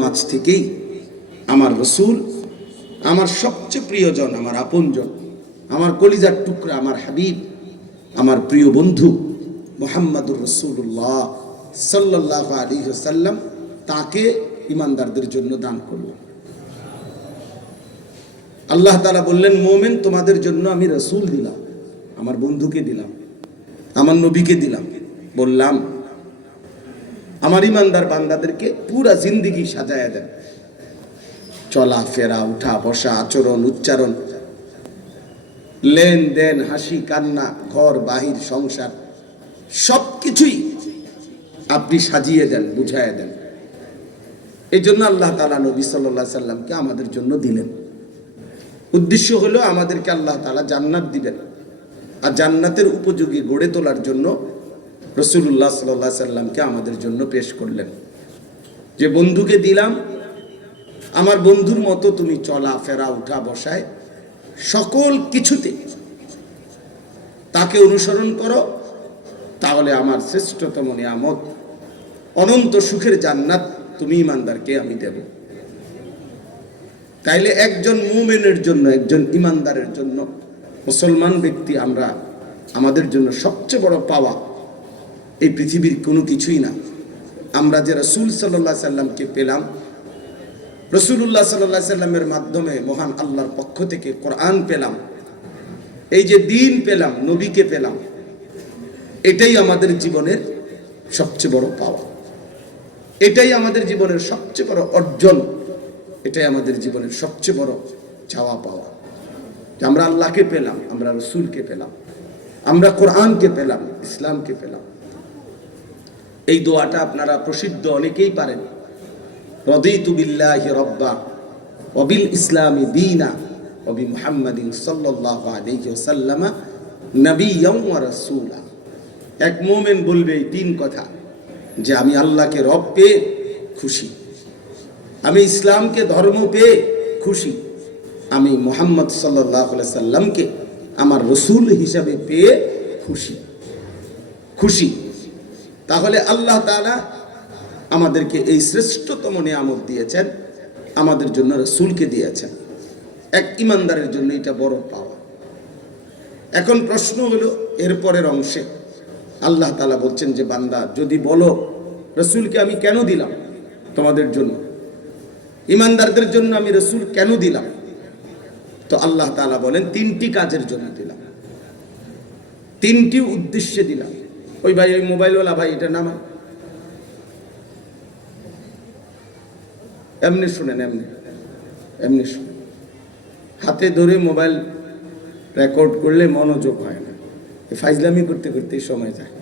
মাঝ থেকেই আমার রসুল, আমার সবচেয়ে প্রিয়জন আমার আপনজন আমার কলিজার টুকরা, আমার হাবিব, আমার প্রিয় বন্ধু মোহাম্মদুর রসুল্লাহ সাল্লাহ আলী সাল্লাম তাকে ইমানদারদের জন্য দান করলেন আল্লাহ তালা বললেন, মোমেন, তোমাদের জন্য আমি রসুল দিলাম, আমার বন্ধুকে দিলাম, আমার নবীকে দিলাম। বললাম আমার ইমানদার বান্দাদেরকে পুরা জিন্দিগি সাজায়া দেন। চলা, ফেরা, উঠা, বসা, আচরণ, উচ্চারণ, লেনদেন, হাসি, কান্না, ঘর, বাহির, সংসার সব কিছুই আপনি সাজিয়ে দেন বুঝাইয়া দেন। এই জন্য আল্লাহ তালা নবী সাল্লাহ সাল্লামকে আমাদের জন্য দিলেন। উদ্দেশ্য হলো আমাদেরকে আল্লাহ তালা জান্নাত দিবেন। আর জান্নাতের উপযোগী গড়ে তোলার জন্য রসুল্লাহ সাল্লাহ সাল্লামকে আমাদের জন্য পেশ করলেন। যে বন্ধুকে দিলাম, আমার বন্ধুর মতো তুমি চলা, ফেরা, উঠা, বসায়, সকল কিছুতে তাকে অনুসরণ করো, তাহলে আমার শ্রেষ্ঠতম নিয়ামত, অনন্ত সুখের জান্নাত তুমি ইমানদারকে আমি দেব। তাইলে একজন মুমেনের জন্য, একজন ইমানদারের জন্য মুসলমান ব্যক্তি আমরা আমাদের জন্য সবচেয়ে বড় পাওয়া এই পৃথিবীর কোনো কিছুই না। আমরা যে রসুল সাল্লাহ সাল্লামকে পেলাম রসুল্লাহ সাল্লাহ সাল্লামের মাধ্যমে মহান আল্লাহর পক্ষ থেকে কোরআন পেলাম, এই যে দিন পেলাম, নবীকে পেলাম, এটাই আমাদের জীবনের সবচেয়ে বড় পাওয়া। এটাই আমাদের জীবনের সবচেয়ে বড় অর্জন, এটাই আমাদের জীবনের সবচেয়ে বড় চাওয়া পাওয়া। আমরা আল্লাহকে পেলাম, আমরা রসুলকে পেলাম, আমরা কোরআনকে পেলাম, ইসলামকে পেলাম। এই দোয়াটা আপনারা প্রসিদ্ধ অনেকেই পারেন। এক বলবে তিন কথা, যে আমি আল্লাহকে রব পেয়ে খুশি, আমি ইসলামকে ধর্ম পেয়ে খুশি, আমি মোহাম্মদ সাল্লাহ সাল্লামকে আমার রসুল হিসাবে পেয়ে খুশি। খুশি তাহলে আল্লাহ তাআলা আমাদেরকে এই শ্রেষ্ঠতম নিয়ামত দিয়েছেন, আমাদের জন্য রসুলকে দিয়েছেন। এক ইমানদারের জন্য এটা বড় পাওয়া। এখন প্রশ্ন হলো এরপরের অংশে আল্লাহ তালা বলছেন যে, বান্দা, যদি বলো রসুলকে আমি কেন দিলাম তোমাদের জন্য? ইমানদারদের জন্য আমি রসুল কেন দিলাম? তো আল্লাহ তালা বলেন, তিনটি কাজের জন্য দিলাম। তিনটি উদ্দেশ্যে দিলাম। ওই ভাই, ওই মোবাইলওয়ালা ভাই এটা নামা? এমনি শুনেন, এমনি। এমনি শুনেন। হাতে ধরে মোবাইল রেকর্ড করলে মনোযোগ হয় না। ফাইজলামি করতে করতে সময় যায়।